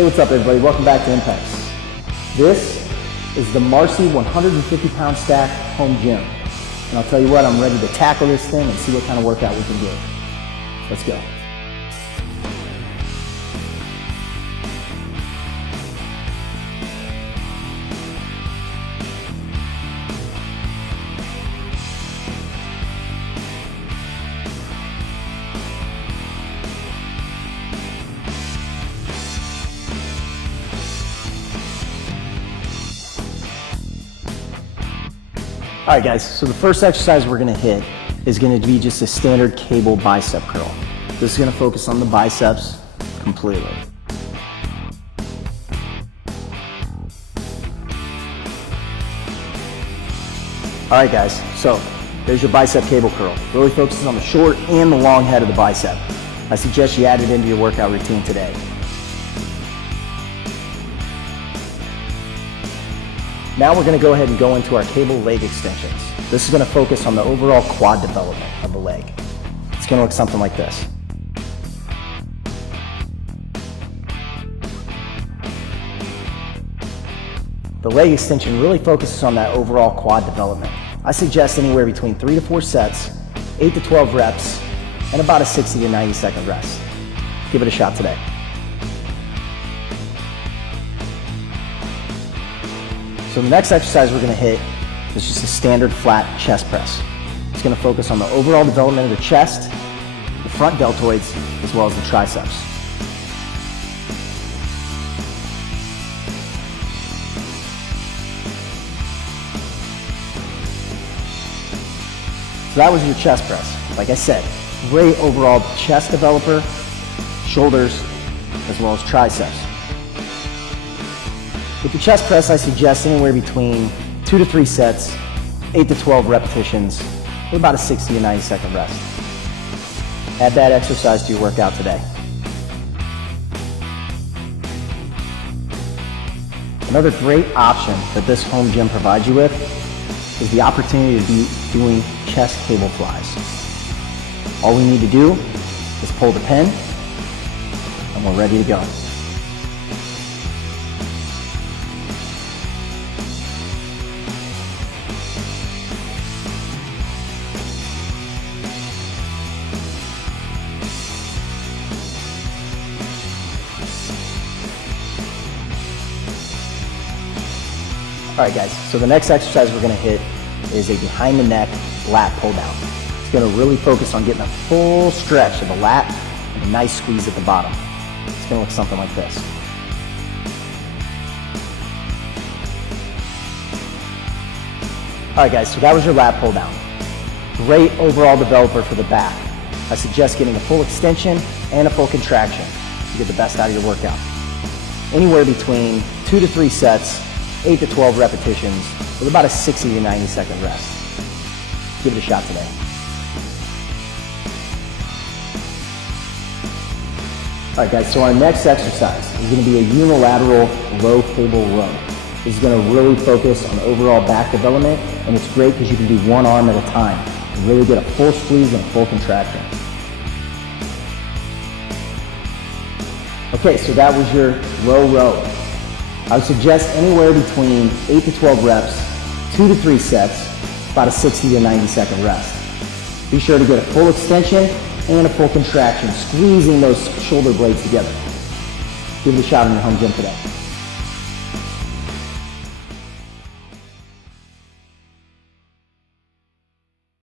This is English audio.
Hey, what's up everybody? Welcome back to Impex. This is the Marcy 150-pound stack home gym. And I'll tell you what, I'm ready to tackle this thing and see what kind of workout we can do. Let's go. All right guys, so the first exercise we're gonna hit is gonna be just a standard cable bicep curl. This is gonna focus on the biceps completely. All right guys, so there's your bicep cable curl. Really focuses on the short and the long head of the bicep. I suggest you add it into your workout routine today. Now we're going to go ahead and go into our cable leg extensions. This is going to focus on the overall quad development of the leg. It's going to look something like this. The leg extension really focuses on that overall quad development. I suggest anywhere between 3 to 4 sets, 8 to 12 reps, and about a 60 to 90 second rest. Give it a shot today. So the next exercise we're going to hit is just a standard flat chest press. It's going to focus on the overall development of the chest, the front deltoids, as well as the triceps. So that was your chest press. Like I said, great overall chest developer, shoulders, as well as triceps. With the chest press, I suggest anywhere between 2 to 3 sets, 8 to 12 repetitions, with about a 60 to 90 second rest. Add that exercise to your workout today. Another great option that this home gym provides you with is the opportunity to be doing chest cable flies. All we need to do is pull the pin, and we're ready to go. Alright guys, so the next exercise we're going to hit is a behind the neck lat pull down. It's going to really focus on getting a full stretch of the lat and a nice squeeze at the bottom. It's going to look something like this. Alright guys, so that was your lat pull down. Great overall developer for the back. I suggest getting a full extension and a full contraction to get the best out of your workout. Anywhere between 2 to 3 sets, 8 to 12 repetitions with about a 60 to 90 second rest. Give it a shot today. Alright guys, so our next exercise is going to be a unilateral low cable row. This is going to really focus on overall back development, and it's great because you can do one arm at a time and really get a full squeeze and a full contraction. Okay, so that was your low row. I would suggest anywhere between 8 to 12 reps, 2 to 3 sets, about a 60 to 90 second rest. Be sure to get a full extension and a full contraction, squeezing those shoulder blades together. Give it a shot in your home gym today.